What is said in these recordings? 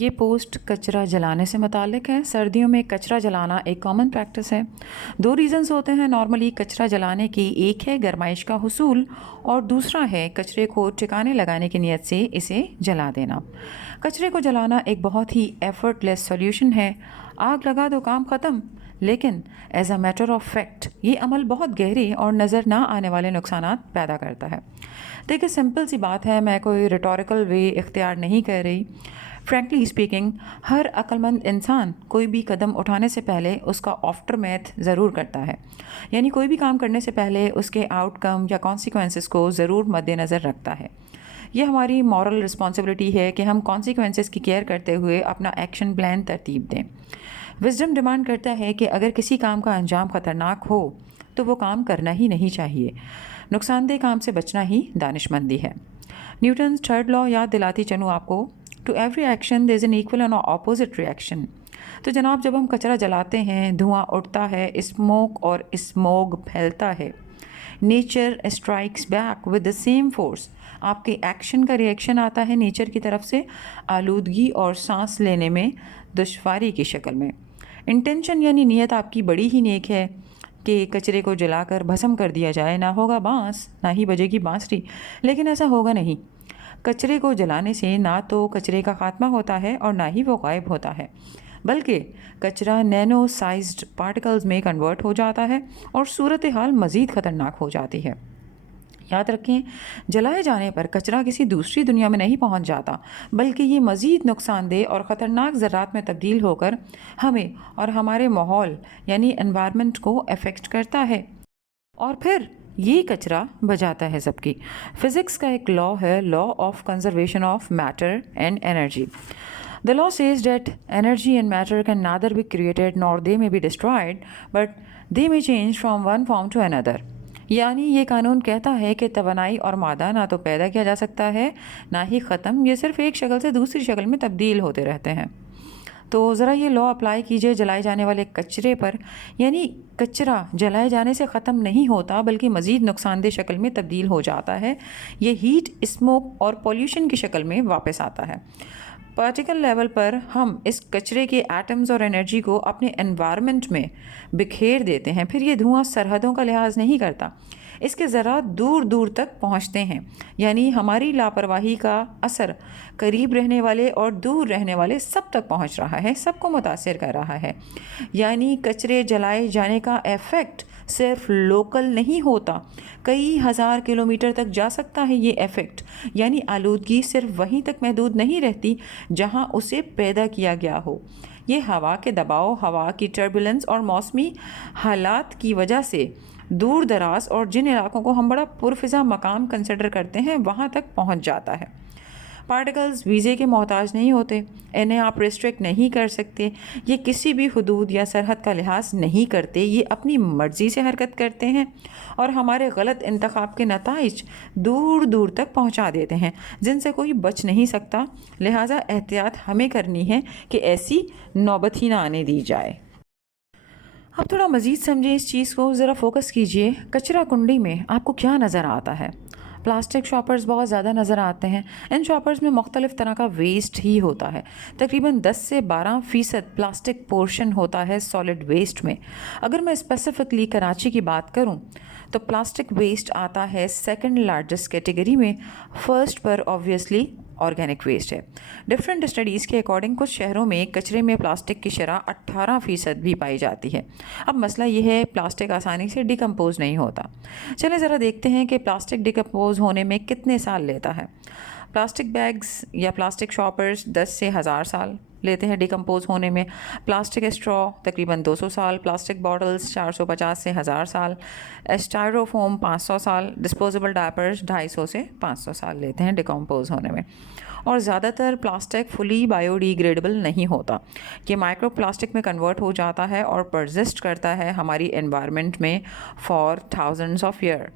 یہ پوسٹ کچرا جلانے سے متعلق ہے۔ سردیوں میں کچرا جلانا ایک کامن پریکٹس ہے۔ دو ریزنز ہوتے ہیں نارملی کچرا جلانے کی، ایک ہے گرمائش کا حصول اور دوسرا ہے کچرے کو ٹھکانے لگانے کی نیت سے اسے جلا دینا۔ کچرے کو جلانا ایک بہت ہی ایفرٹ لیس سولیوشن ہے۔ آگ لگا دو، کام ختم۔ لیکن as a matter of fact یہ عمل بہت گہرے اور نظر نہ آنے والے نقصانات پیدا کرتا ہے۔ دیکھیں سمپل سی بات ہے، میں کوئی ریٹوریکل وے اختیار نہیں کر رہی۔ فرینکلی اسپیکنگ، ہر عقل مند انسان کوئی بھی قدم اٹھانے سے پہلے اس کا آفٹر میتھ ضرور کرتا ہے، یعنی کوئی بھی کام کرنے سے پہلے اس کے آؤٹ کم یا کانسیکوینسز کو ضرور مد نظر رکھتا ہے۔ یہ ہماری مورل رسپانسبلٹی ہے کہ ہم کانسیکوینسز کی کیئر کرتے ہوئے اپنا ایکشن پلان ترتیب دیں۔ وزڈم ڈیمانڈ کرتا ہے کہ اگر کسی کام کا انجام خطرناک ہو تو وہ کام کرنا ہی نہیں چاہیے۔ نقصان دہ کام سے بچنا ہی دانش مندی ہے۔ نیوٹنز تھرڈ لا یاد دلاتی چلوں آپ کو، to every action there is an equal and opposite reaction. تو جناب جب ہم کچرا جلاتے ہیں، دھواں اٹھتا ہے، اسموک اور اسموگ پھیلتا ہے، nature strikes back with the same force. آپ کے ایکشن کا ریئیکشن آتا ہے نیچر کی طرف سے، آلودگی اور سانس لینے میں دشواری کی شکل میں۔ انٹینشن یعنی نیت آپ کی بڑی ہی نیک ہے کہ کچرے کو جلا کر بھسم کر دیا جائے، نہ ہوگا بانس نہ ہی بجے گی بانسری، لیکن ایسا ہوگا نہیں۔ کچرے کو جلانے سے نہ تو کچرے کا خاتمہ ہوتا ہے اور نہ ہی وہ غائب ہوتا ہے، بلکہ کچرا نینو سائزڈ پارٹیکلز میں کنورٹ ہو جاتا ہے اور صورتحال مزید خطرناک ہو جاتی ہے۔ یاد رکھیں، جلائے جانے پر کچرا کسی دوسری دنیا میں نہیں پہنچ جاتا، بلکہ یہ مزید نقصان دہ اور خطرناک ذرات میں تبدیل ہو کر ہمیں اور ہمارے ماحول یعنی انوائرمنٹ کو افیکٹ کرتا ہے، اور پھر یہ کچرا بجاتا ہے سب کی۔ فزکس کا ایک لا ہے، law of conservation of matter and energy. The law says that energy and matter can neither be created nor they may be destroyed, but they may change from one form to another۔ یعنی یہ قانون کہتا ہے کہ توانائی اور مادہ نہ تو پیدا کیا جا سکتا ہے نہ ہی ختم، یہ صرف ایک شکل سے دوسری شکل میں تبدیل ہوتے رہتے ہیں۔ تو ذرا یہ لا اپلائی کیجئے جلائے جانے والے کچرے پر، یعنی کچرا جلائے جانے سے ختم نہیں ہوتا بلکہ مزید نقصان دہ شکل میں تبدیل ہو جاتا ہے۔ یہ ہیٹ، اسموک اور پولیوشن کی شکل میں واپس آتا ہے۔ پارٹیکل لیول پر ہم اس کچرے کے ایٹمز اور انرجی کو اپنے انوائرمنٹ میں بکھیر دیتے ہیں، پھر یہ دھواں سرحدوں کا لحاظ نہیں کرتا، اس کے ذرات دور دور تک پہنچتے ہیں، یعنی ہماری لاپرواہی کا اثر قریب رہنے والے اور دور رہنے والے سب تک پہنچ رہا ہے، سب کو متاثر کر رہا ہے۔ یعنی کچرے جلائے جانے کا ایفیکٹ صرف لوکل نہیں ہوتا، کئی ہزار کلومیٹر تک جا سکتا ہے یہ ایفیکٹ، یعنی آلودگی صرف وہیں تک محدود نہیں رہتی جہاں اسے پیدا کیا گیا ہو۔ یہ ہوا کے دباؤ، ہوا کی ٹربولنس اور موسمی حالات کی وجہ سے دور دراز اور جن علاقوں کو ہم بڑا پرفضا مقام کنسیڈر کرتے ہیں وہاں تک پہنچ جاتا ہے۔ پارٹیکلز ویزے کے محتاج نہیں ہوتے، انہیں آپ ریسٹرکٹ نہیں کر سکتے، یہ کسی بھی حدود یا سرحد کا لحاظ نہیں کرتے، یہ اپنی مرضی سے حرکت کرتے ہیں اور ہمارے غلط انتخاب کے نتائج دور دور تک پہنچا دیتے ہیں جن سے کوئی بچ نہیں سکتا۔ لہٰذا احتیاط ہمیں کرنی ہے کہ ایسی نوبت ہی نہ آنے دی جائے۔ اب تھوڑا مزید سمجھیں اس چیز کو، ذرا فوکس کیجئے۔ کچرا کنڈی میں آپ کو کیا نظر آتا ہے؟ پلاسٹک شاپرز بہت زیادہ نظر آتے ہیں۔ ان شاپرز میں مختلف طرح کا ویسٹ ہی ہوتا ہے، تقریباً 10 سے 12% پلاسٹک پورشن ہوتا ہے سالڈ ویسٹ میں۔ اگر میں اسپیسیفکلی کراچی کی بات کروں تو پلاسٹک ویسٹ آتا ہے سیکنڈ لارجسٹ کیٹیگری میں، فرسٹ پر آبویسلی آرگینک ویسٹ ہے۔ ڈفرینٹ اسٹڈیز کے اکارڈنگ کچھ شہروں میں کچرے میں پلاسٹک کی شرح 18% بھی پائی جاتی ہے۔ اب مسئلہ یہ ہے پلاسٹک آسانی سے ڈیکمپوز نہیں ہوتا۔ چلیں ذرا دیکھتے ہیں کہ پلاسٹک ڈیکمپوز ہونے میں کتنے سال لیتا ہے۔ پلاسٹک بیگز یا پلاسٹک شاپرز 10 سے 1000 سال لیتے ہیں ڈیکمپوز ہونے میں۔ پلاسٹک اسٹرا تقریباً 200 سال، پلاسٹک باٹلز 450 سے 1000 سال، اسٹائروفوم 500 سال، ڈسپوزیبل ڈائپرز 250 سے 500 سال لیتے ہیں ڈیکمپوز ہونے میں۔ اور زیادہ تر پلاسٹک فلی بایو ڈی گریڈیبل نہیں ہوتا، یہ مائکرو پلاسٹک میں کنورٹ ہو جاتا ہے اور پرزسٹ کرتا ہے ہماری انوائرمنٹ میں فار تھاؤزنڈس آف ایئر،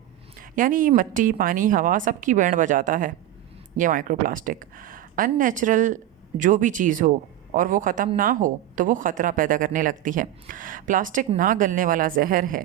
یعنی مٹی، پانی، ہوا سب کی بینڈ بجاتا ہے یہ مائکرو پلاسٹک۔ ان نیچرل جو بھی چیز ہو اور وہ ختم نہ ہو تو وہ خطرہ پیدا کرنے لگتی ہے۔ پلاسٹک نہ گلنے والا زہر ہے